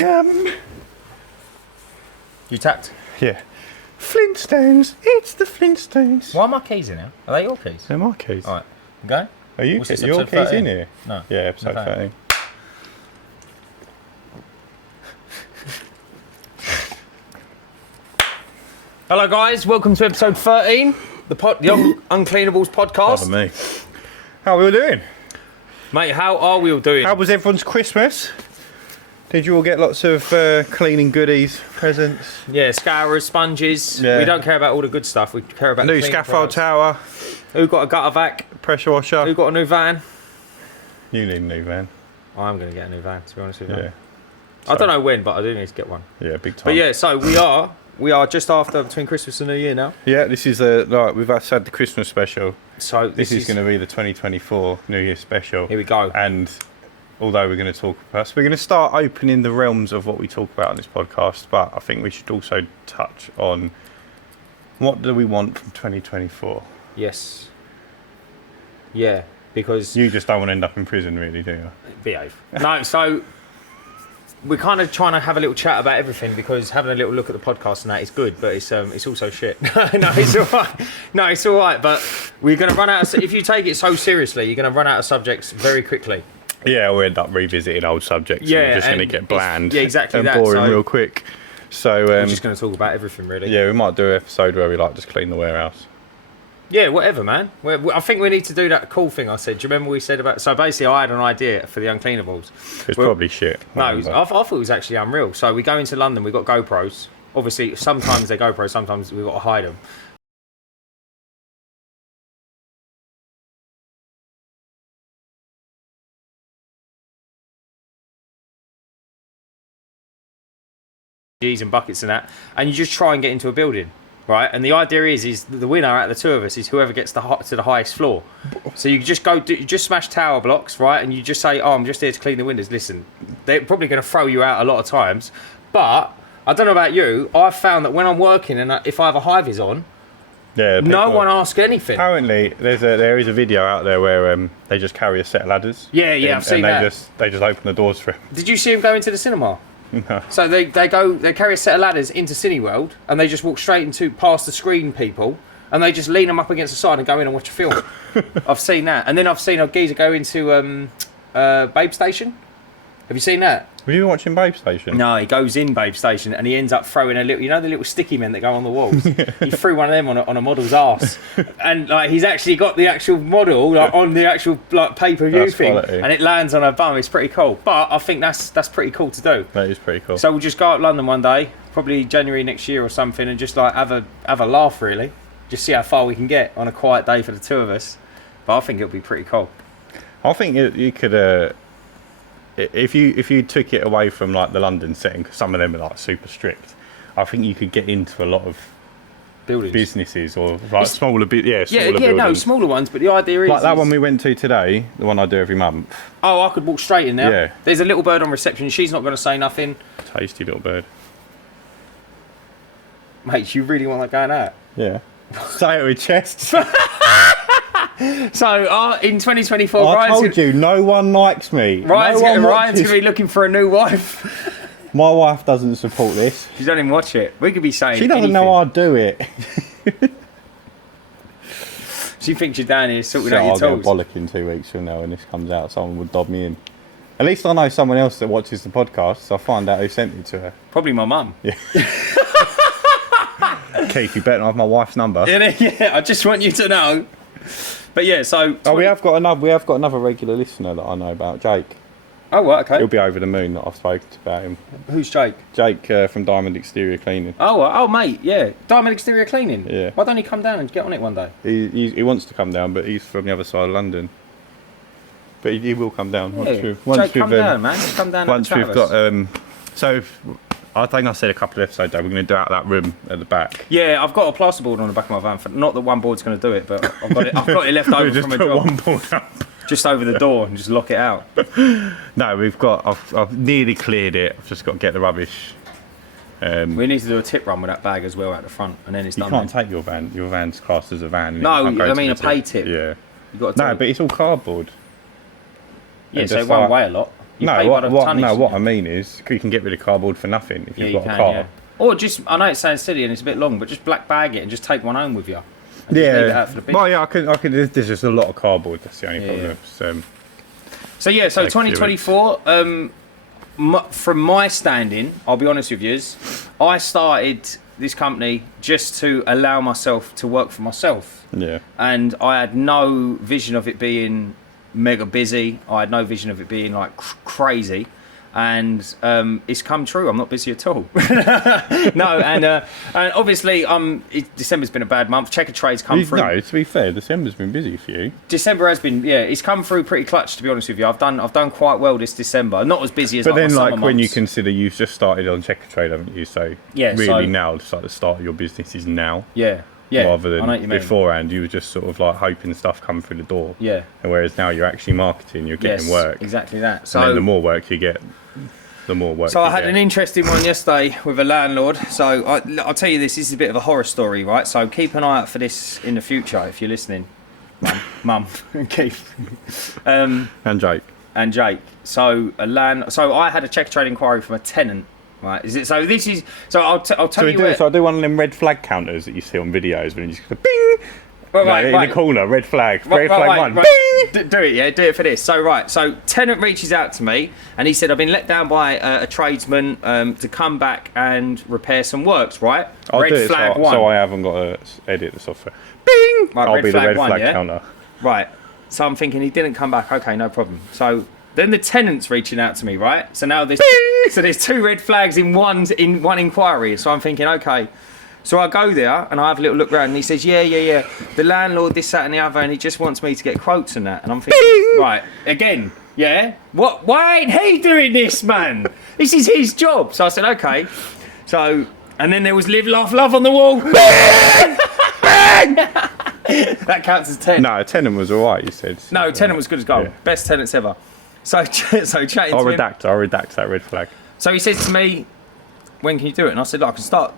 Welcome. You tapped? Yeah. Flintstones. It's the Flintstones. Why are my keys in here? Are they your keys? They're my keys. Alright, go. Are you? What's this, Your episode keys 13? in here? No. Yeah, episode 13. Hello guys, welcome to episode 13, the Uncleanables Podcast. Pardon me. How are we all doing? Mate, how are we all doing? How was everyone's Christmas? Did you all get lots of cleaning goodies, presents? Yeah, scourers, sponges. Yeah. We don't care about all the good stuff, we care about New the cleaning scaffold products. tower, Who got a gutter vac? pressure washer. Who got a new van? You need a new van. I'm going to get a new van, to be honest with you. Yeah. I don't know when, but I do need to get one. Yeah, big time. But yeah, so we are just after between Christmas and New Year now. Yeah, this is we've had the Christmas special. So This is going to be the 2024 New Year special. Here we go. And although we're going to talk about, we're going to start opening the realms of what we talk about on this podcast, but I think we should also touch on what do we want from 2024. Yes. Yeah, because You just don't want to end up in prison, really, do you? behave. No, so we're kind of trying to have a little chat about everything because having a little look at the podcast and that is good, but it's also shit. No, it's all right. No, it's all right, but we're going to run out of... If you take it so seriously, you're going to run out of subjects very quickly. Yeah, we'll end up revisiting old subjects. Yeah, and we're just going to and get bland. yeah, exactly and that, boring so- real quick. So We're just going to talk about everything, really. yeah, we might do an episode where we just clean the warehouse. Yeah, whatever, man. I think we need to do that cool thing I said. Do you remember we said about... So basically, I had an idea for the Uncleanables. It's probably shit. No, I thought it was actually unreal. So we go into London, we've got GoPros. Obviously, sometimes they're GoPros, sometimes we've got to hide them. And buckets and that, and you just try and get into a building, right? And the idea is the winner out of the two of us is whoever gets to the highest floor. So you just you just smash tower blocks, right? And you just say, "Oh, I'm just here to clean the windows." Listen, they're probably going to throw you out a lot of times, but I don't know about you. I've found that when I'm working and if I have a high vis on, Yeah. no people- one asks anything. Apparently, there is a video out there where they just carry a set of ladders. Yeah, I've seen that. They just open the doors for him. Did you see him go into the cinema? No. So they carry a set of ladders into Cineworld and they just walk straight into past the screen people and they just lean them up against the side and go in and watch a film. I've seen that. And then I've seen a geezer go into Babe Station. Have you seen that? Were you watching Babe Station? No, he goes in Babe Station and he ends up throwing a little, you know the little sticky men that go on the walls? He threw one of them on a model's arse. And like he's actually got the actual model on the actual pay-per-view That's thing. quality. And it lands on her bum. It's pretty cool. But I think that's pretty cool to do. That is pretty cool. So we'll just go up London one day, probably January next year or something, and just like have a laugh really. Just see how far we can get on a quiet day for the two of us. But I think it'll be pretty cool. I think you could, if you took it away from like the London setting, because some of them are like super strict. I think you could get into a lot of Buildings. businesses or like smaller buildings. Smaller ones. But the idea is Like that one we went to today, the one I do every month. Oh, I could walk straight in there. Yeah. There's a little bird on reception. She's not going to say nothing. Tasty little bird. Mate, you really want that going out? Yeah. Say it with chest. So in 2024, I told you, no one likes me. Ryan's No one going watches. to be looking for a new wife. My wife doesn't support this. She doesn't even watch it. We could be saying She doesn't know I do it. She thinks you're down here sorting So out your I'll get a tools. bollock in 2 weeks from now when this comes out. Someone would dob me in. At least I know someone else that watches the podcast, so I'll find out who sent it to her. Probably my mum. Yeah. Keith, you better not have my wife's number. Yeah, I just want you to know. But yeah, so Oh, we have got another regular listener that I know about, Jake. oh right, okay. He'll be over the moon that I've spoken about him. Who's Jake? Jake from Diamond Exterior Cleaning. Oh, mate, yeah. Diamond Exterior Cleaning. Yeah. Why don't he come down and get on it one day? He wants to come down, but he's from the other side of London. But he will come down Yeah. Jake, come down, man. Just come down. Once and we've chat with got us. I think I said a couple of episodes ago we're going to do out that room at the back. Yeah, I've got a plasterboard on the back of my van. Not that one board's going to do it, but I've got it left over just from a put job. one board up. Just over the door and just lock it out. No, I've nearly cleared it. I've just got to get the rubbish. We need to do a tip run with that bag as well out the front, and then it's You done. can't then. take your van. Your van's classed as a van. and No, it can't go I to mean the a pay tip. Yeah. You got to No, take- but it's all cardboard. yeah, and so it just won't like- weigh a lot. You pay by the tonnage. What I mean is you can get rid of cardboard for nothing if you've got a car. Yeah. Or just, I know it sounds silly and it's a bit long, but just black bag it and just take one home with you. And just leave it out for the bin. Well, yeah, I can. There's just a lot of cardboard. That's the only problem. So 2024. From my standing, I'll be honest with you, I started this company just to allow myself to work for myself. Yeah. And I had no vision of it being mega busy. I had no vision of it being like crazy. And it's come true. I'm not busy at all. No, and obviously, December's been a bad month. Checker trade's come through. No, to be fair, December's been busy for you. December has been, it's come through pretty clutch. To be honest with you, I've done quite well this December. Not as busy as. But like then, my like summer when months. you consider you've just started on Checker Trade, haven't you? So now, it's like the start of your business is now. Yeah. Rather than beforehand, you were just sort of like hoping stuff come through the door. Yeah. And whereas now you're actually marketing, you're getting work. Exactly that. So and then the more work you get, the more work. So I had an interesting one yesterday with a landlord. So I'll tell you this is a bit of a horror story, right? So keep an eye out for this in the future if you're listening, Mum, and Keith, and Jake. So I had a check trade inquiry from a tenant. Right, is it? So this is. So I'll tell you. So I do one of them red flag counters that you see on videos when you just go bing. Right, in the corner, red flag, red flag one. Right. Bing! Do it, yeah. Do it for this. So tenant reaches out to me and he said, I've been let down by a tradesman to come back and repair some works. Right. Red flag one. So I haven't got to edit the software. Bing. Right, I'll be the red flag yeah? counter. Right. So I'm thinking he didn't come back. Okay, no problem. So then the tenant's reaching out to me, right? So now there's two red flags in one inquiry. So I'm thinking, okay. So I go there and I have a little look around and he says, yeah. The landlord, this, that and the other, and he just wants me to get quotes and that. And I'm thinking, right, again, yeah? What? Why ain't he doing this, man? This is his job. So I said, okay. So, and then there was live, laugh, love on the wall. That counts as 10. No, tenant was alright, you said. No, tenant was good as gold. Yeah. Best tenants ever. So chatting to him. I'll redact that red flag. So he says to me, when can you do it? And I said, look, I can start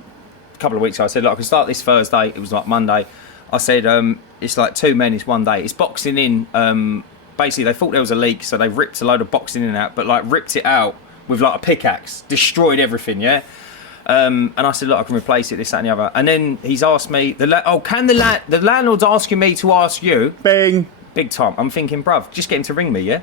a couple of weeks ago. I said, look, I can start this Thursday. It was like Monday. I said, it's like 2 men, it's 1 day. It's boxing in. Basically, they thought there was a leak, so they ripped a load of boxing in out, but like ripped it out with like a pickaxe, destroyed everything, yeah? And I said, look, I can replace it, this, that and the other. And then he's asked me, the landlord's asking me to ask you. Bing. Big time. I'm thinking, bruv, just get him to ring me, yeah?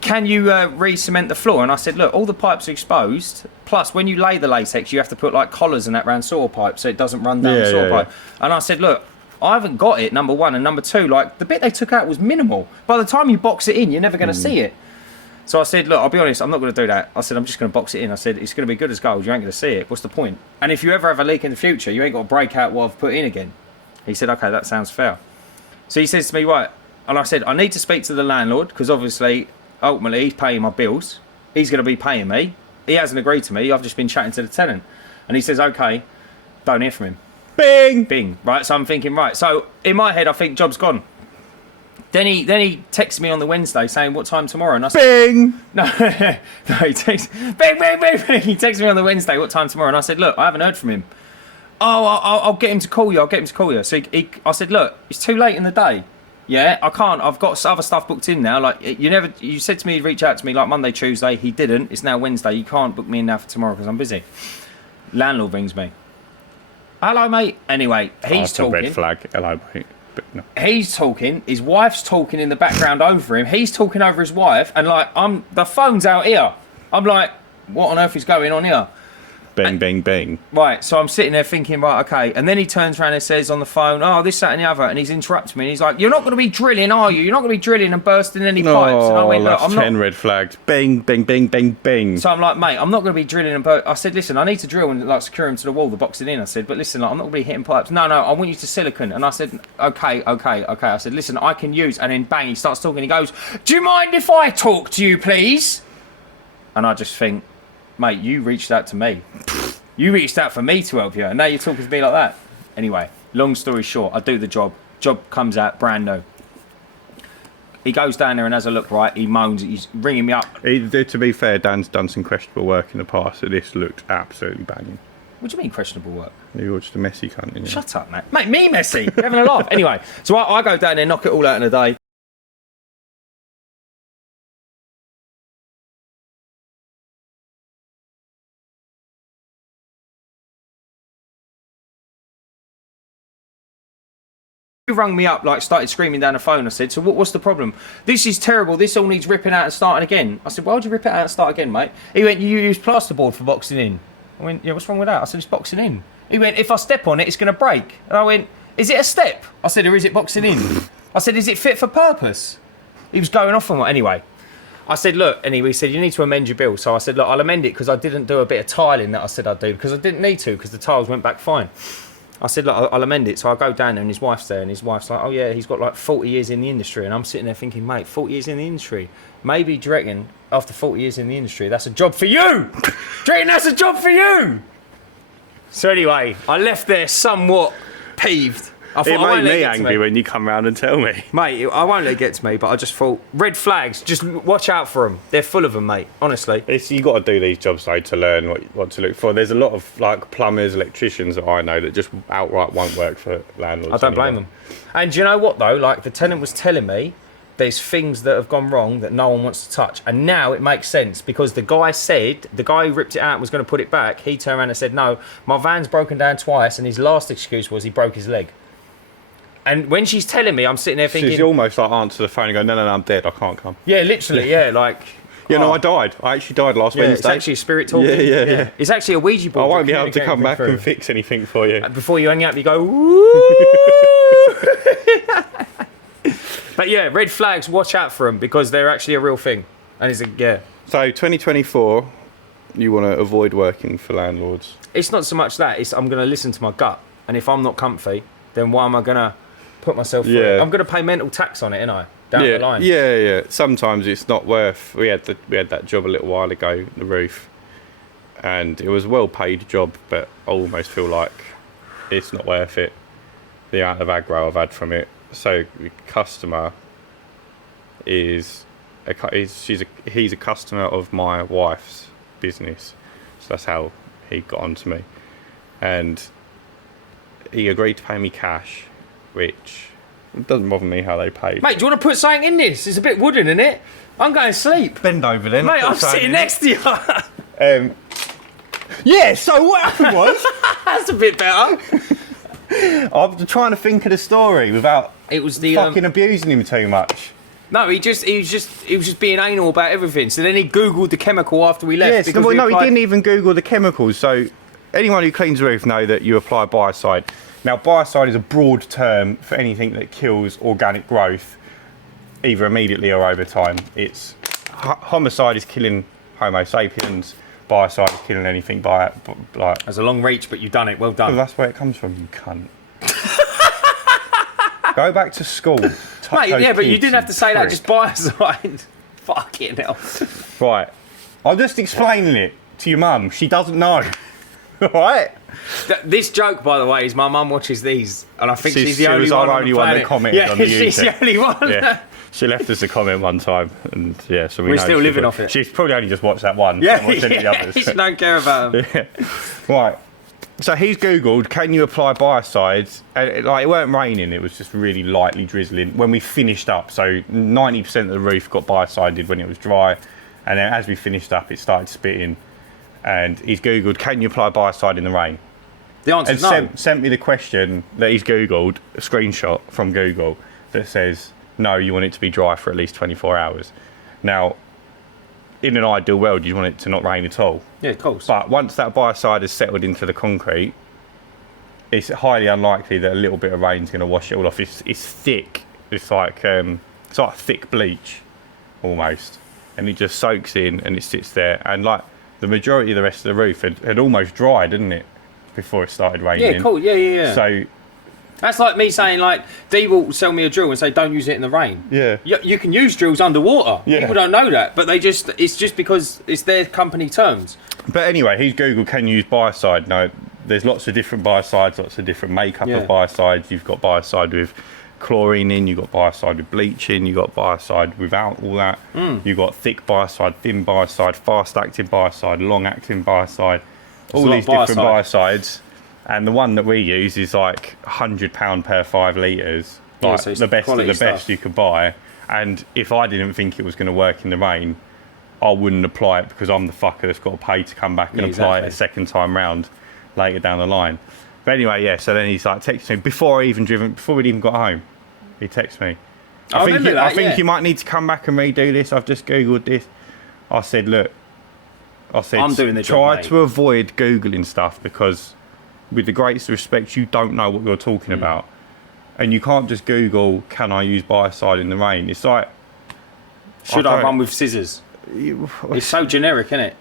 Can you re-cement the floor? And I said, look, all the pipes are exposed. Plus, when you lay the latex, you have to put like collars and that around saw pipe so it doesn't run down the saw pipe. And I said, look, I haven't got it, number one. And number two, like the bit they took out was minimal. By the time you box it in, you're never going to see it. So I said, look, I'll be honest, I'm not going to do that. I said, I'm just going to box it in. I said, it's going to be good as gold. You ain't going to see it. What's the point? And if you ever have a leak in the future, you ain't got to break out what I've put in again. He said, okay, that sounds fair. So he says to me, right. And I said, I need to speak to the landlord because obviously, ultimately, he's paying my bills. He's going to be paying me. He hasn't agreed to me. I've just been chatting to the tenant. And he says, okay, don't hear from him. Bing! Bing. Right, so I'm thinking, right. So in my head, I think job's gone. Then he texts me on the Wednesday saying, what time tomorrow? And I said, Bing! No, he texts, bing, bing, bing, bing. He texts me on the Wednesday, what time tomorrow? And I said, look, I haven't heard from him. Oh, I'll get him to call you. So I said, look, it's too late in the day. Yeah, I can't. I've got other stuff booked in now. Like you said to me, reach out to me like Monday, Tuesday. He didn't. It's now Wednesday. You can't book me in now for tomorrow because I'm busy. Landlord rings me. Hello, mate. Anyway, he's talking. Red flag. Hello, mate. But no. He's talking. His wife's talking in the background over him. He's talking over his wife, and like the phone's out here. I'm like, what on earth is going on here? Bang, bang, bang. Right, so I'm sitting there thinking, right, okay. And then he turns around and says on the phone, oh, this, that, and the other. And he's interrupting me. And he's like, you're not going to be drilling, are you? You're not going to be drilling and bursting any pipes. And I went, look, I'm 10 red flags. Bang, bang, bang, bang, bang. So I'm like, mate, I'm not going to be drilling and I said, listen, I need to drill and like secure him to the wall, the boxing in. I said, but listen, like, I'm not going to be hitting pipes. No, I want you to silicon. And I said, okay. I said, listen, I can use. And then bang, he starts talking. He goes, do you mind if I talk to you, please? And I just think, mate, you reached out to me. You reached out for me to help you, and now you're talking to me like that. Anyway, long story short, I do the job. Job comes out brand new. He goes down there and has a look, right? He moans, he's ringing me up. To be fair, Dan's done some questionable work in the past, so this looked absolutely banging. What do you mean questionable work? You're just a messy cunt, innit? Shut up, mate. Mate, me messy. You're having a laugh. Anyway, so I go down there, knock it all out in a day. He rung me up, like, started screaming down the phone. I said, so what's the problem? This is terrible. This all needs ripping out and starting again. I said, why would you rip it out and start again, mate? He went, you use plasterboard for boxing in. I went, yeah, what's wrong with that? I said, it's boxing in. He went, if I step on it, it's going to break. And I went, is it a step? I said, or is it boxing in? I said, is it fit for purpose? He was going off on it. Anyway, I said, look, and he said, you need to amend your bill. So I said, look, I'll amend it because I didn't do a bit of tiling that I said I'd do because I didn't need to because the tiles went back fine. I said, look, I'll amend it. So I go down there and his wife's there and his wife's like, oh yeah, he's got like 40 years in the industry. And I'm sitting there thinking, mate, 40 years in the industry. Maybe, do you reckon, after 40 years in the industry, that's a job for you? Do you reckon that's a job for you? So anyway, I left there somewhat peeved. I thought, it made me angry when you come round and tell me. Mate, I won't let it get to me, but I just thought, red flags, just watch out for them. They're full of them, mate, honestly. You got to do these jobs, though, to learn what to look for. There's a lot of, like, plumbers, electricians that I know that just outright won't work for landlords. I don't blame them. And do you know what, though? Like, the tenant was telling me there's things that have gone wrong that no one wants to touch. And now it makes sense because the guy who ripped it out and was going to put it back, he turned around and said, no, my van's broken down twice, and his last excuse was he broke his leg. And when she's telling me, I'm sitting there thinking... She's almost like answer the phone and go, no, I'm dead, I can't come. Yeah, literally, yeah, like... Yeah, no, I died. I actually died last Wednesday. It's actually a spirit talking. Yeah. It's actually a Ouija board. I won't be able to come back and fix anything for you. Before you hang up, you go, woo! But yeah, red flags, watch out for them because they're actually a real thing. And it's So 2024, you want to avoid working for landlords? It's not so much that, it's I'm going to listen to my gut. And if I'm not comfy, then why am I going to put myself through it? I'm going to pay mental tax on it, ain't I? Down the line. Yeah. Sometimes it's not worth... We had that job a little while ago, the roof. And it was a well-paid job, but I almost feel like it's not worth it. The amount of aggro I've had from it. So the customer he's a customer of my wife's business. So that's how he got onto me. And he agreed to pay me cash, which it doesn't bother me how they paid. Mate, do you want to put something in this? It's a bit wooden, isn't it? I'm going to sleep. Bend over then. Mate, I'm sitting next to you. Yeah, so what happened was... That's a bit better. I'm trying to think of the story without fucking abusing him too much. No, he was just being anal about everything. So then he Googled the chemical after we left. Yes, he didn't even Google the chemicals. So anyone who cleans a roof know that you apply biocide. Now, biocide is a broad term for anything that kills organic growth, either immediately or over time. It's homicide is killing Homo sapiens. Biocide is killing anything by it. Like, that's a long reach, but you've done it. Well done. Well, that's where it comes from, you cunt. Go back to school. Mate, yeah, but you didn't have to say that. Just biocide. Fucking hell. Right. I'm just explaining it to your mum. She doesn't know. Alright? This joke, by the way, is my mum watches these, and I think she's the only one on the planet. That commented on the YouTube. She's the only one. Yeah. She left us a comment one time, and yeah, so we're still living off it. She's probably only just watched that one. Yeah, the others. She don't care about them. Yeah. Right. So he's Googled, can you apply biocides? And it weren't raining, it was just really lightly drizzling when we finished up. So 90% of the roof got biocided when it was dry, and then as we finished up, it started spitting. And he's Googled, can you apply biocide in the rain? The answer is no. Sent me the question that he's Googled, a screenshot from Google that says, no, you want it to be dry for at least 24 hours. Now, in an ideal world, you want it to not rain at all. Yeah, of course. But once that biocide has settled into the concrete, it's highly unlikely that a little bit of rain's going to wash it all off. It's thick. It's like thick bleach, almost. And it just soaks in and it sits there. And like the majority of the rest of the roof had almost dried, didn't it? Before it started raining. Yeah, cool. Yeah. So... That's like me saying, like, Dee will sell me a drill and say, don't use it in the rain. Yeah. You can use drills underwater. Yeah. People don't know that, but it's just because it's their company terms. But anyway, he's Googled, can you use biocide? No, there's lots of different biocides, lots of different makeup of biocides. You've got biocide with chlorine in, you've got biocide with bleach in, you've got biocide without all that. You've got thick biocide, thin biocide, fast-acting biocide, long-acting biocide, all these different biocides. And the one that we use is like £100 per 5 litres. Like so the best of the stuff. best you could buy. And if I didn't think it was going to work in the rain, I wouldn't apply it because I'm the fucker that's got to pay to come back and apply it a second time round later down the line. But anyway, yeah. So then he's like texting me before we'd even got home. He texted me. I think you might need to come back and redo this. I've just googled this. I said, look. I'm doing the job, try mate. to avoid googling stuff because, with the greatest respect, you don't know what you're talking about, and you can't just Google "Can I use biocide in the rain?" It's like, should I run with scissors? It's so generic, isn't it?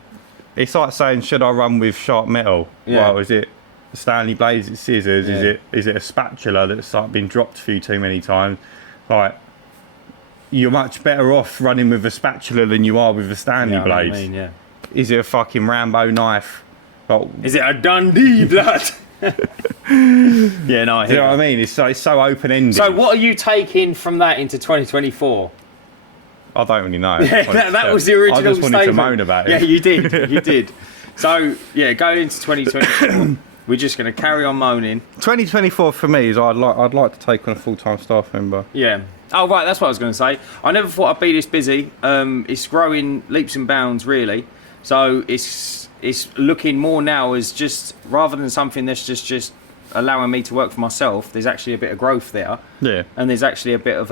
It's like saying, should I run with sharp metal? Yeah. Well, is it a Stanley blade? Is it scissors? Yeah. Is it a spatula that's like been dropped a few too many times? Like, you're much better off running with a spatula than you are with a Stanley blade. I mean, yeah. Is it a fucking Rambo knife? Like, is it a Dundee blood? Yeah, no, I hear you know what I mean? It's so open-ended. So what are you taking from that into 2024? I don't really know. Yeah, that was the original I just wanted statement. to moan about it. Yeah, you did. You did. So, yeah, going into 2024, we're just going to carry on moaning. 2024 for me is I'd like to take on a full-time staff member. Yeah. Oh, right, that's what I was going to say. I never thought I'd be this busy. It's growing leaps and bounds, really. So it's looking more now as just, rather than something that's just allowing me to work for myself, there's actually a bit of growth there. Yeah. And there's actually a bit of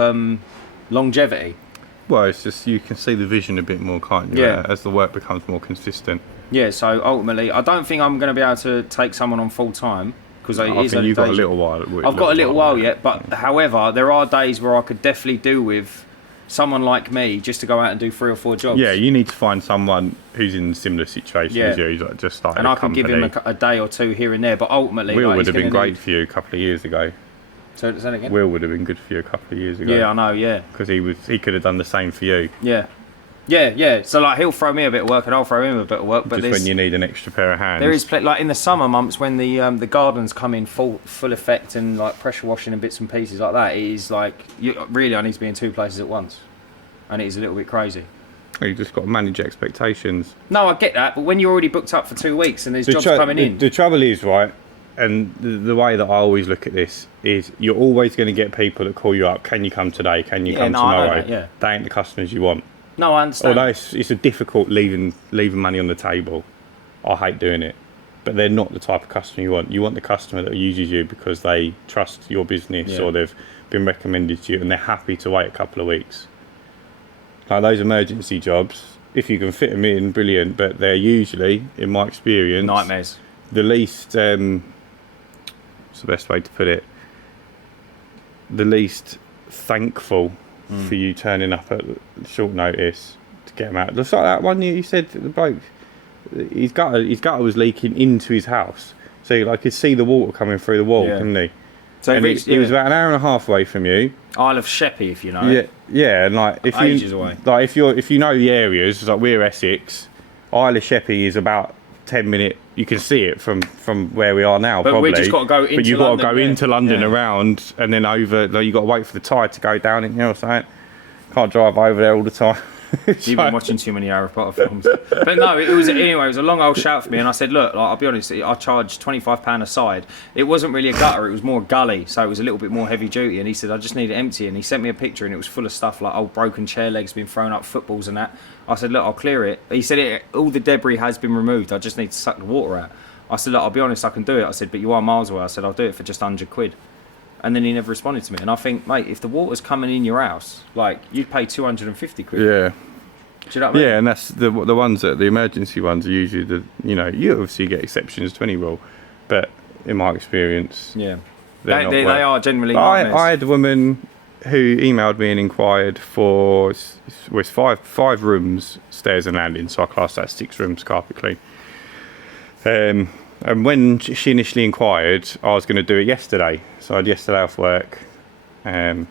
longevity. Well, it's just you can see the vision a bit more, can't you? Yeah. As the work becomes more consistent. Yeah, so ultimately, I don't think I'm going to be able to take someone on full time because I think you've got a little while. I've got a little while yet, but however, there are days where I could definitely do with someone like me just to go out and do 3 or 4 jobs. Yeah, you need to find someone who's in a similar situation as you, who's like just started and I can give him a day or two here and there, but ultimately... Will would have been great for you a couple of years ago. So say that again? Will would have been good for you a couple of years ago. Yeah, I know, yeah. Because he could have done the same for you. Yeah. Yeah. So like he'll throw me a bit of work and I'll throw him a bit of work. But just when you need an extra pair of hands. There is like in the summer months when the gardens come in full effect and like pressure washing and bits and pieces like that. It is like really I need to be in 2 places at once, and it is a little bit crazy. You just got to manage expectations. No, I get that, but when you're already booked up for 2 weeks and there's jobs coming in, the trouble is right. And the way that I always look at this is you're always going to get people that call you up. Can you come today? Can you come tomorrow? I know that, yeah. They ain't the customers you want. No, I understand. Although it's a difficult leaving money on the table. I hate doing it. But they're not the type of customer you want. You want the customer that uses you because they trust your business or they've been recommended to you and they're happy to wait a couple of weeks. Like those emergency jobs, if you can fit them in, brilliant. But they're usually, in my experience... nightmares. The least... what's the best way to put it? The least thankful for you turning up at short notice to get him out. Just like that one you said, the bloke, his gutter was leaking into his house, so you could see the water coming through the wall, couldn't he? So and he was about an hour and a half away from you. Isle of Sheppey, if you know. Yeah, and like if ages away. Like if you know the areas, like we're Essex, Isle of Sheppey is about 10-minute. You can see it from where we are now. But probably. we just got to go into. But you've got to go into London yeah. around and then over. Like, you got to wait for the tide to go down. You know what I'm saying? Can't drive over there all the time. You've been watching too many Harry Potter films. But no, it was a long old shout for me, and I said, look, I'll be honest, I charged £25 a side. It wasn't really a gutter, it was more a gully, so it was a little bit more heavy duty. And he said, I just need it empty. And he sent me a picture, and it was full of stuff like old broken chair legs being thrown up, footballs and that. I said, look, I'll clear it. He said, all the debris has been removed. I just need to suck the water out. I said, look, I'll be honest, I can do it. I said, but you are miles away. I said, I'll do it for just £100. And then he never responded to me. And I think, mate, if the water's coming in your house, like, you'd pay 250 quid. Yeah. Do you know what I mean? Yeah, and that's the ones that the emergency ones are usually you obviously get exceptions to any rule, but in my experience, yeah, they are generally nightmares. I had a woman who emailed me and inquired for was five rooms, stairs and landing, so I class that as 6 rooms, carpet clean. And when she initially inquired, I was going to do it yesterday, so I had yesterday off work, and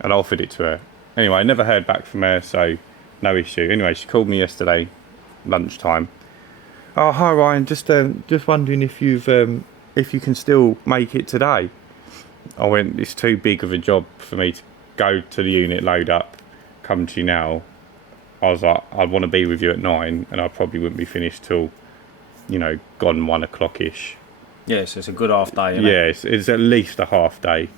I offered it to her. Anyway, I never heard back from her, so no issue. Anyway, she called me yesterday, lunchtime. Oh, hi Ryan, just wondering if you can still make it today. I went, it's too big of a job for me to go to the unit, load up, come to you now. I was like, I'd want to be with you at 9, and I probably wouldn't be finished till, gone 1 o'clock-ish. Yeah, so it's a good half day, isn't it? Yeah, it's at least a half day.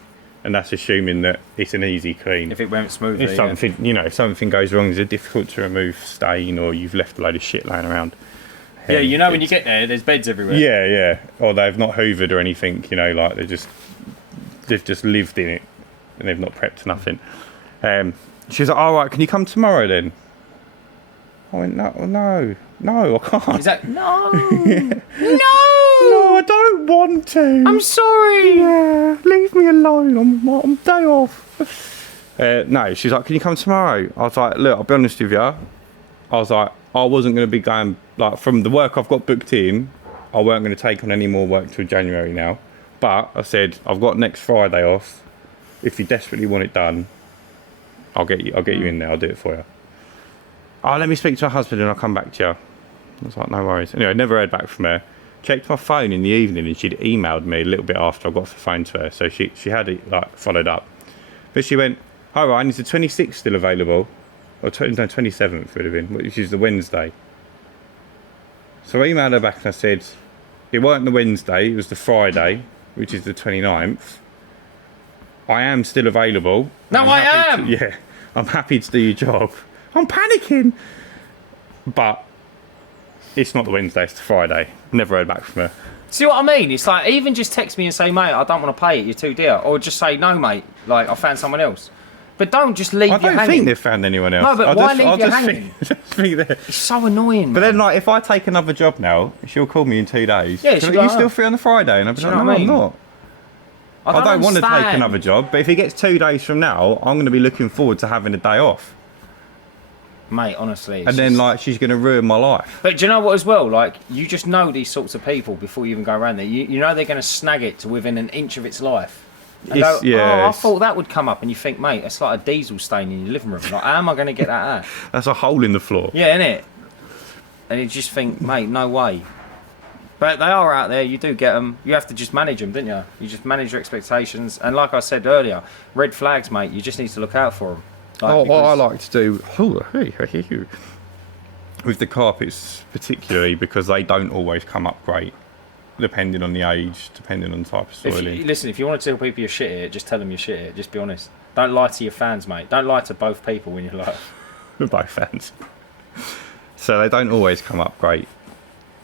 And that's assuming that it's an easy clean. If it went smoothly. If something, if something goes wrong, is it difficult to remove stain or you've left a load of shit laying around? Yeah, you know when you get there, there's beds everywhere. Yeah, yeah. Or they've not hoovered or anything, you know, like they've just lived in it and they've not prepped nothing. She was like, all right, can you come tomorrow then? I went, no, I can't. Is that no? Yeah. No! No, I don't want to. I'm sorry. Yeah, leave me alone. I'm day off. No, she's like, can you come tomorrow? I was like, look, I'll be honest with you. I was like, I wasn't going to be going, like, from the work I've got booked in, I weren't going to take on any more work till January now. But I said, I've got next Friday off. If you desperately want it done, I'll get you in there. I'll do it for you. Oh, let me speak to my husband and I'll come back to you. I was like, no worries. Anyway, I never heard back from her. Checked my phone in the evening and she'd emailed me a little bit after I got off the phone to her. So she had it, like, followed up. But she went, all right, is the 26th still available? Or 27th would have been, which is the Wednesday. So I emailed her back and I said, it weren't the Wednesday, it was the Friday, which is the 29th. I am still available. No, I am! Yeah, I'm happy to do your job. I'm panicking. But it's not the Wednesday, it's the Friday. Never heard back from her. See what I mean? It's like, even just text me and say, mate, I don't want to pay it, you're too dear. Or just say, no, mate, like, I found someone else. But don't just leave you hanging. I don't think they've found anyone else. No, but why leave you hanging? It's so annoying. But then, like, if I take another job now, she'll call me in 2 days. Yeah, she'll be Are you like, still free on the Friday? And I'll be like, no, I'm not. I don't want to take another job, but if it gets 2 days from now, I'm going to be looking forward to having a day off. Mate, honestly. And then, like, she's going to ruin my life. But do you know what as well? Like, you just know these sorts of people before you even go around there. You know they're going to snag it to within an inch of its life. And go, I thought that would come up. And you think, mate, it's like a diesel stain in your living room. Like, how am I going to get that out? That's a hole in the floor. Yeah, innit? And you just think, mate, no way. But they are out there. You do get them. You have to just manage them, don't you? You just manage your expectations. And like I said earlier, red flags, mate, you just need to look out for them. Like, what I like to do with the carpets, particularly because they don't always come up great, depending on the age, depending on the type of soiling. Listen, if you want to tell people you're shit at it, just tell them you're shit at it. Just be honest. Don't lie to your fans, mate. Don't lie to both people when you're like... Both fans. So they don't always come up great.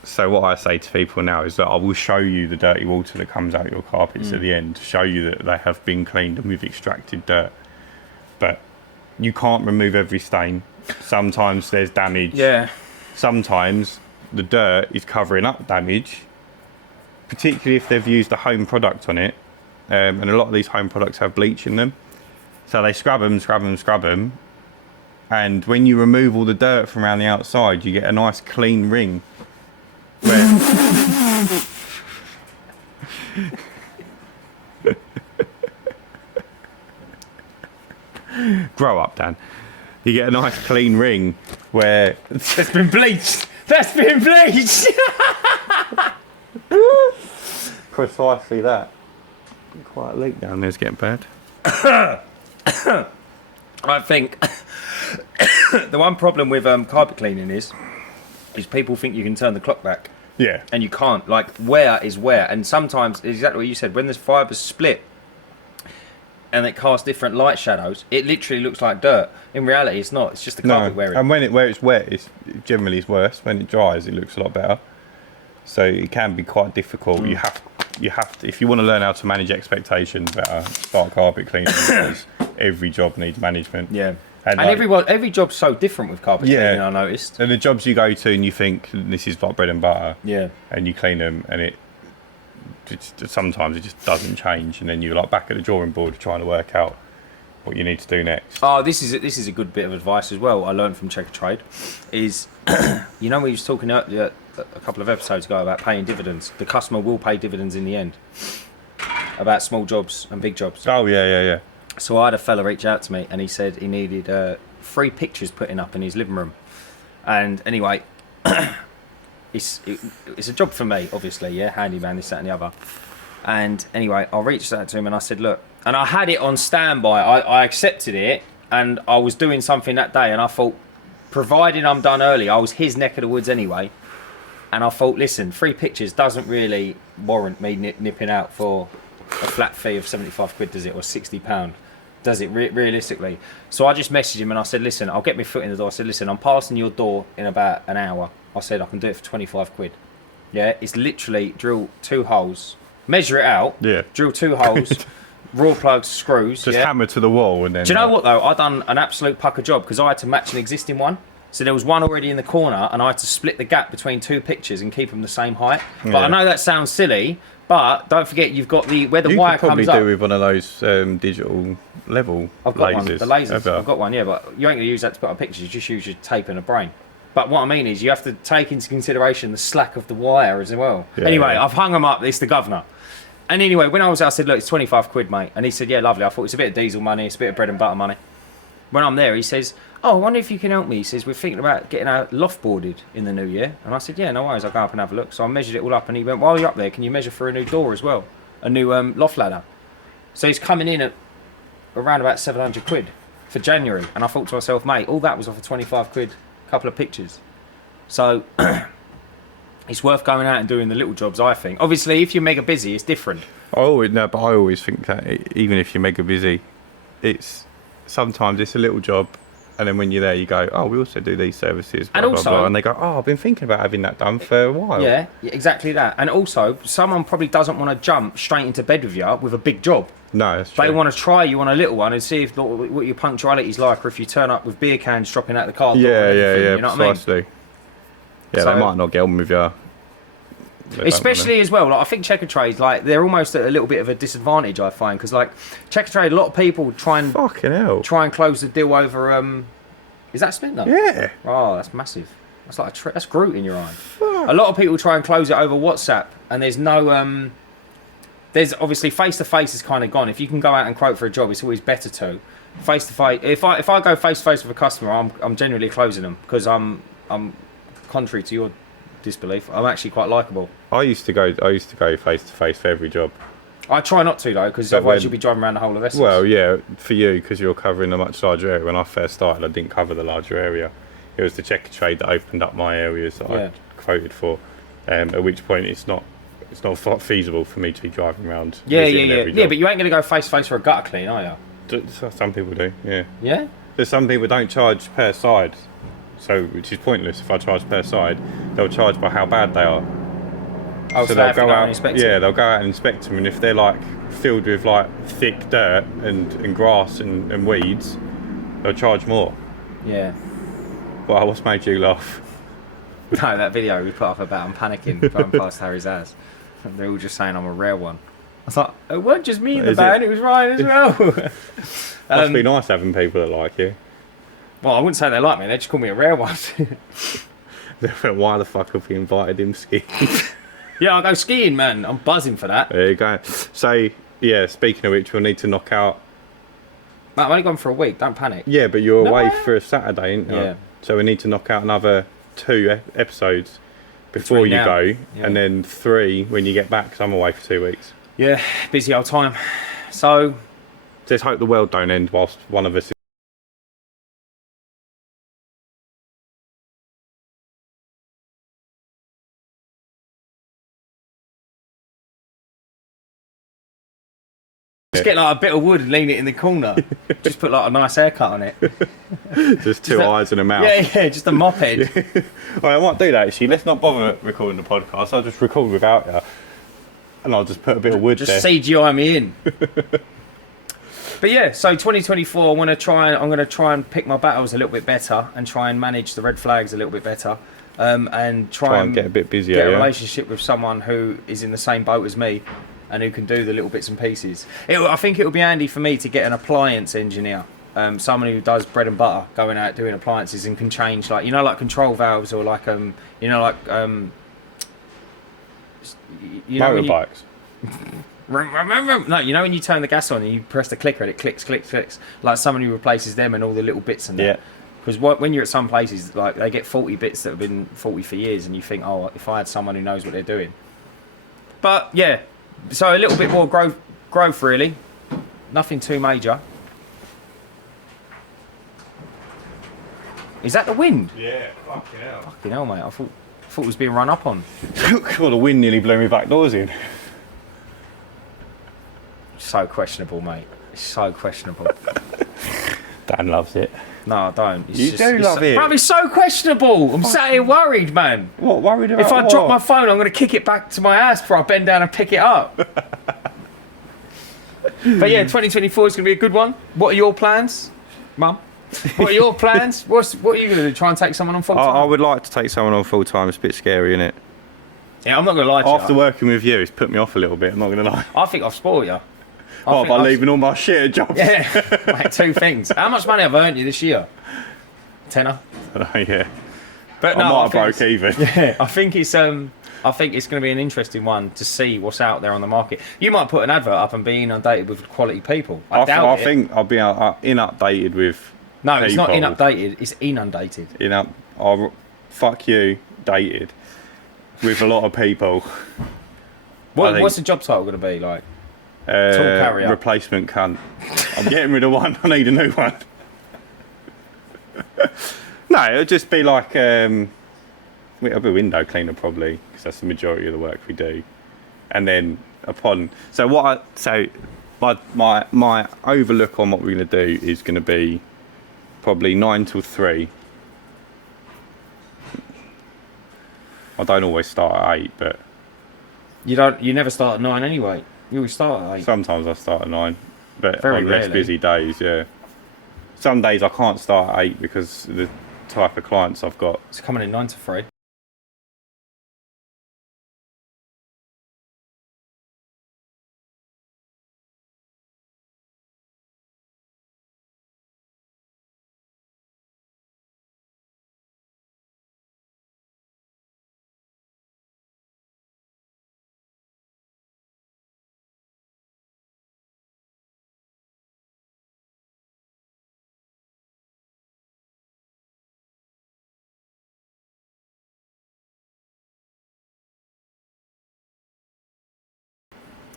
So what I say to people now is that I will show you the dirty water that comes out your carpets at the end, to show you that they have been cleaned and we've extracted dirt. But you can't remove every stain. Sometimes there's damage. Yeah. Sometimes the dirt is covering up damage, particularly if they've used a home product on it. And a lot of these home products have bleach in them. So they scrub them. And when you remove all the dirt from around the outside, you get a nice clean ring. Grow up, Dan. You get a nice clean ring where... That's been bleached! That's been bleached! Precisely that. Quite a leak down there's getting bad. I think the one problem with carpet cleaning is people think you can turn the clock back. Yeah. And you can't. Like, wear is wear. And sometimes, exactly what you said, when there's fibres split and it casts different light shadows, it literally looks like dirt. In reality, it's not. It's just the carpet wearing. And where it's wet, it's generally worse. When it dries, it looks a lot better. So it can be quite difficult. You have to, if you want to learn how to manage expectations better, start carpet cleaning, because every job needs management. Yeah. And like, every job's so different with carpet cleaning, I noticed. And the jobs you go to and you think this is like bread and butter. Yeah. And you clean them and sometimes it just doesn't change, and then you're like back at the drawing board trying to work out what you need to do next. Oh, this is a good bit of advice as well. I learned from Checker Trade is, you know, we was talking earlier, a couple of episodes ago about paying dividends. The customer will pay dividends in the end. About small jobs and big jobs. Oh yeah. So I had a fella reach out to me and he said he needed 3 pictures putting up in his living room. And anyway, it's a job for me, obviously, yeah, handyman, this, that and the other. And anyway, I reached out to him and I said, look, and I had it on standby. I accepted it and I was doing something that day and I thought, providing I'm done early, I was his neck of the woods anyway. And I thought, listen, 3 pictures doesn't really warrant me nipping out for a flat fee of 75 quid, does it, or £60. does it realistically. So I just messaged him and I said, listen, I'll get my foot in the door. I said, listen, I'm passing your door in about an hour. I said, I can do it for 25 quid. Yeah, it's literally drill 2 holes, measure it out, drill 2 holes, raw plugs, screws. Just hammer to the wall and then... Do you know what though? I done an absolute pucker job because I had to match an existing one. So there was one already in the corner and I had to split the gap between 2 pictures and keep them the same height. But I know that sounds silly, but don't forget you've got where the wire comes up. You could probably do with one of those digital level I've got lasers. One, the lasers. I've got one, yeah, but you ain't going to use that to put on pictures. You just use your tape and a brain. But what I mean is you have to take into consideration the slack of the wire as well. Anyway, I've hung them up. It's the governor. And anyway, when I was there, I said, look, it's 25 quid, mate. And he said, yeah, lovely. I thought it's a bit of diesel money. It's a bit of bread and butter money. When I'm there, he says, oh, I wonder if you can help me. He says, we're thinking about getting our loft boarded in the new year. And I said, yeah, no worries. I'll go up and have a look. So I measured it all up. And he went, while you're up there, can you measure for a new door as well? A new loft ladder. So he's coming in at around about 700 quid for January. And I thought to myself, mate, all that was off of 25 quid, a couple of pictures. So it's worth going out and doing the little jobs, I think. Obviously, if you're mega busy, it's different. But I always think that even if you're mega busy, sometimes it's a little job, and then when you're there, you go, oh, we also do these services, blah, and also, blah, blah. And they go, oh, I've been thinking about having that done for a while. Yeah, exactly that. And also, someone probably doesn't want to jump straight into bed with you with a big job. No, that's true. They want to try you on a little one and see if what your punctuality's like, or if you turn up with beer cans dropping out the car door. Yeah, you know precisely. What I mean? Yeah, so, they might not get on with you. Especially as well, like I think checker trades, like they're almost at a little bit of a disadvantage, I find, because like checker trade, a lot of people try and close the deal over. Is that Spindler? Yeah. Oh, that's massive. That's like that's Groot in your eye. A lot of people try and close it over WhatsApp, and there's no. There's obviously face to face is kind of gone. If you can go out and quote for a job, it's always better to face to face. If I go face to face with a customer, I'm generally closing them because I'm contrary to your disbelief, I'm actually quite likeable. I used to go face to face for every job. I try not to though, because otherwise you'll be driving around the whole of Essex. Well, yeah, for you because you're covering a much larger area. When I first started, I didn't cover the larger area. It was the checker trade that opened up my areas that I quoted for. At which point it's not feasible for me to be driving around. Yeah, but you ain't going to go face to face for a gutter clean, are you? Some people do. Yeah. Yeah. There's some people don't charge per side. So, which is pointless. If I charge per side, they'll charge by how bad they are. Oh, so they'll go out and inspect them? Yeah, they'll go out and inspect them, and if they're like filled with like thick dirt and grass and weeds, they'll charge more. Yeah. Well, what's made you laugh? No, that video we put up about I'm panicking going past Harry's house. And they're all just saying I'm a rare one. I thought, it wasn't just me in the van, it was Ryan as well. Must be nice having people that like you. Well, I wouldn't say they like me, they just call me a rare one. Why the fuck have we invited him skiing? Yeah, I'll go skiing, man. I'm buzzing for that. There you go. So, yeah, speaking of which, we'll need to knock out... Mate, I've only gone for a week, don't panic. Yeah, but you're away for a Saturday, ain't you? Yeah. So we need to knock out another 2 episodes before you go, and then 3 when you get back, because I'm away for 2 weeks. Yeah, busy old time. So... Let's hope the world don't end whilst one of us is... Just get like a bit of wood and lean it in the corner. Just put like a nice haircut on it. Just two eyes and a mouth. Yeah, just a mop head. Right, I might do that actually. Let's not bother recording the podcast. I'll just record without you. And I'll just put a bit of wood there. Just CGI me in. But yeah, so 2024, I'm going to try and pick my battles a little bit better and try and manage the red flags a little bit better. And try and get a bit busier. Get a relationship with someone who is in the same boat as me. And who can do the little bits and pieces. I think it would be handy for me to get an appliance engineer, someone who does bread and butter, going out doing appliances and can change like control valves or like motorbikes. No, when you turn the gas on and you press the clicker and it clicks, like someone who replaces them and all the little bits and that. Yeah. Because when you're at some places, like they get 40 bits that have been 40 for years, and you think, oh, if I had someone who knows what they're doing. But yeah. So a little bit more growth really. Nothing too major. Is that the wind? Yeah, fucking hell. Fucking hell, mate. I thought it was being run up on. Well, the wind nearly blew me back doors in. So questionable, mate. It's so questionable. Dan loves it. No, I don't. It's You do love it. Bruv, it's so questionable. I'm sat here worried, man. What, worried about If I what? drop my phone, I'm going to kick it back to my house before I bend down and pick it up. But yeah, 2024 is going to be a good one. What are your plans, Mum? What are your plans? What are you going to do? Try and take someone on full time? I would like to take someone on full time. It's a bit scary, isn't it? Yeah, I'm not going to lie to you. After working with you, it's put me off a little bit. I'm not going to lie. I think I've spoiled you. By leaving all my shit at jobs. Yeah, mate, 2 things. How much money have I earned you this year? Tenner. Yeah. But I no, might have broke even. Yeah, I think it's going to be an interesting one to see what's out there on the market. You might put an advert up and be inundated with quality people. I think I'll be inundated with. No, it's not people. inundated. It's inundated. Fuck you, dated with a lot of people. What's the job title going to be like? Tall carrier. Replacement cunt. I'm getting rid of one. I need a new one. No, it'll just be like I'll be a window cleaner probably, because that's the majority of the work we do. And then my overlook on what we're going to do is going to be probably 9 till 3. I don't always start at 8, but You never start at 9 anyway. You always start at 8. sometimes I start at 9, but Very on less rarely. busy days, yeah. Some days I can't start at 8 because of the type of clients I've got. It's coming in 9 to 3.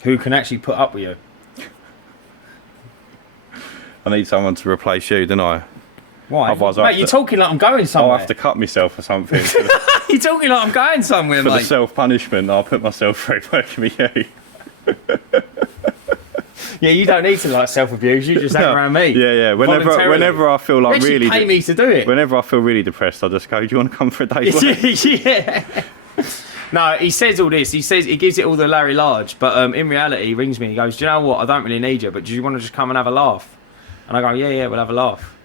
Who can actually put up with you? I need someone to replace you, don't I? Why? Otherwise Mate, you're talking like I'm going I'll somewhere. have to cut myself or something. You're talking like I'm going somewhere, For the mate. self-punishment I'll put myself through working with you. Yeah, you don't need to like self-abuse. You just hang around me. Yeah. Voluntarily. Whenever I feel You like actually really, pay me to do it. whenever I feel really depressed, I'll just go, "Do you want to come for a day's work?" Yeah. No, he says all this. He gives it all the Larry Large, but in reality, he rings me and he goes, "Do you know what? I don't really need you, but do you want to just come and have a laugh?" And I go, "Yeah, we'll have a laugh."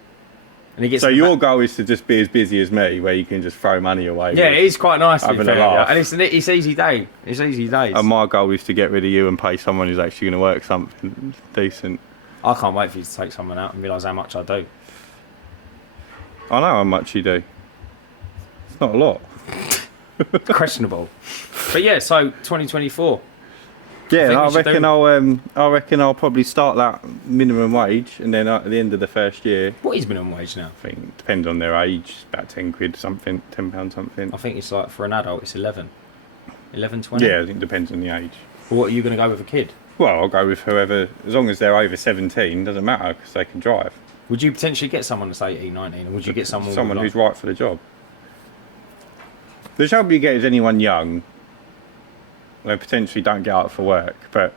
And he gets. So your goal is to just be as busy as me, where you can just throw money away. Yeah, it is quite nice. having a laugh. And it's easy day. It's easy days. And my goal is to get rid of you and pay someone who's actually going to work something decent. I can't wait for you to take someone out and realise how much I do. I know how much you do. It's not a lot. Questionable. But yeah, so 2024. Yeah, I think I reckon I'll probably start that minimum wage, and then at the end of the first year, What is minimum wage now? I think it depends on their age, about £10 something, £10 something. I think it's like for an adult, it's 11. 11, 20? Yeah, I think it depends on the age. Or what are you going to go with a kid? Well, I'll go with whoever, as long as they're over 17, doesn't matter, because they can drive. Would you potentially get someone that's 18, 19, or would you get someone Who's right for the job. The job you get is anyone young. They potentially don't get out for work, but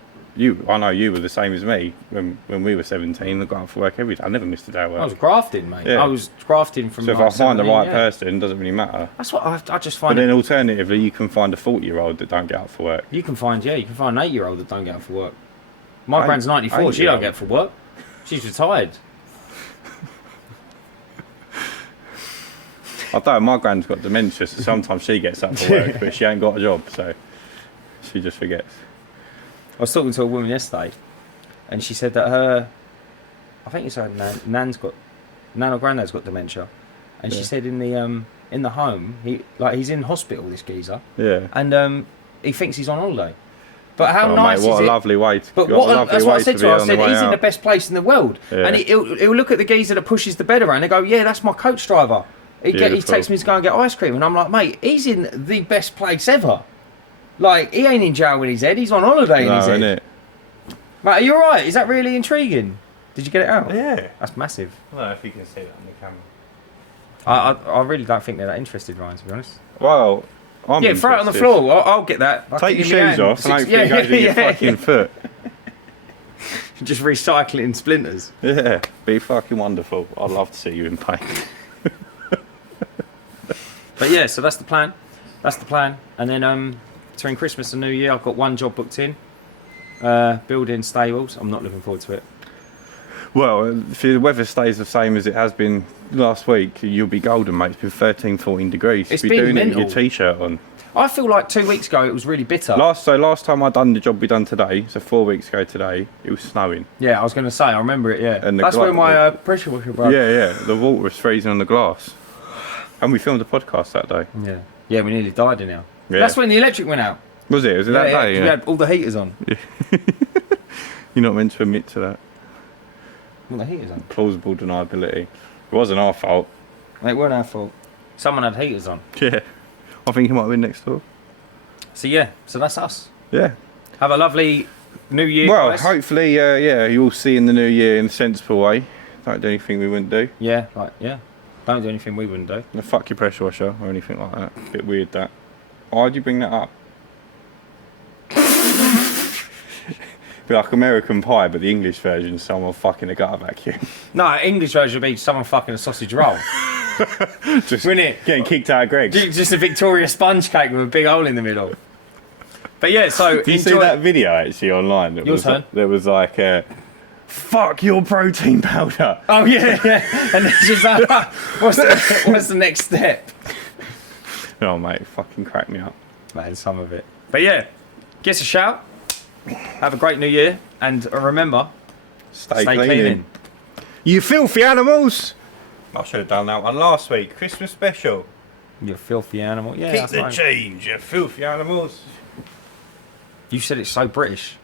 I know you were the same as me when we were 17. I got out for work every day. I never missed a day of work. I was grafting, mate. Yeah. I was grafting from. So if like I find the 17, right yeah. person, it doesn't really matter. That's what I just But find. then alternatively, you can find a 40-year-old that don't get out for work. You can find an 8-year-old that don't get up for work. My grand's 94. She 8-year-old. don't get up for work. She's retired. I don't know, my grand's got dementia, so sometimes she gets up for work, but she ain't got a job, so she just forgets. I was talking to a woman yesterday, and she said that I think it's her nan or granddad's got dementia, and she said in the home he's in hospital, this geezer, Yeah. and he thinks he's on holiday. But how Oh, nice mate, what is a it? lovely way to But what that's what I said to her. I said he's in the out. best place in the world, Yeah. and he'll look at the geezer that pushes the bed around and go, "Yeah, that's my coach driver." He Beautiful. takes me to go and get ice cream, and I'm like, "Mate, he's in the best place ever. Like, he ain't in jail in his head. He's on holiday in his head." Innit? Mate, are you all right? Is that really intriguing? Did you get it out? Yeah. That's massive. Well, if you can see that on the camera. I really don't think they're that interested, Ryan, to be honest. Well, I'm Yeah, throw it on the interested. floor. I'll get that. I'll Take your give you a shoes hand. off and hopefully it goes in your fucking foot. Just recycling splinters. Yeah, be fucking wonderful. I'd love to see you in pain. But yeah, so that's the plan. And then between Christmas and New Year, I've got one job booked in. Building stables. I'm not looking forward to it. Well, if the weather stays the same as it has been last week, you'll be golden, mate. It's been 13, 14 degrees. It's You'll be been doing mental. it with your t-shirt on. I feel like 2 weeks ago it was really bitter. Last time I done the job we done today, so 4 weeks ago today, it was snowing. Yeah, I was going to say, I remember it, yeah. And That's when my pressure washer broke. Yeah, the water was freezing on the glass. And we filmed a podcast that day. Yeah. Yeah, we nearly died in here. Yeah. That's when the electric went out. Was it? Was it that day? We had all the heaters on. You're not meant to admit to that. All the heaters on. Plausible deniability. It wasn't our fault. It weren't our fault. Someone had heaters on. Yeah. I think he might have been next door. So yeah, so that's us. Yeah. Have a lovely New Year, Well, guys. hopefully, you'll see in the new year in a sensible way. Don't do anything we wouldn't do. Yeah, don't do anything we wouldn't do. No, fuck your pressure washer or anything like that. Bit weird that. Why'd you bring that up? Be like American Pie, but the English version is someone fucking a gutter vacuum. No, English version would be someone fucking a sausage roll. Just Wouldn't it? getting kicked out of Greg's. Just a Victoria sponge cake with a big hole in the middle. But yeah, so Did you see that video actually online? Your turn. There was like, fuck your protein powder. Oh yeah. And it's just like, what's the next step? Oh mate, fucking crack me up. Man, some of it. But yeah, give us a shout. Have a great New Year, and remember, Stay cleaning. cleaning. You filthy animals! I should have done that one last week. Christmas special. You filthy animal. Yeah, Keep that's the fine. change, you filthy animals. You said it's so British.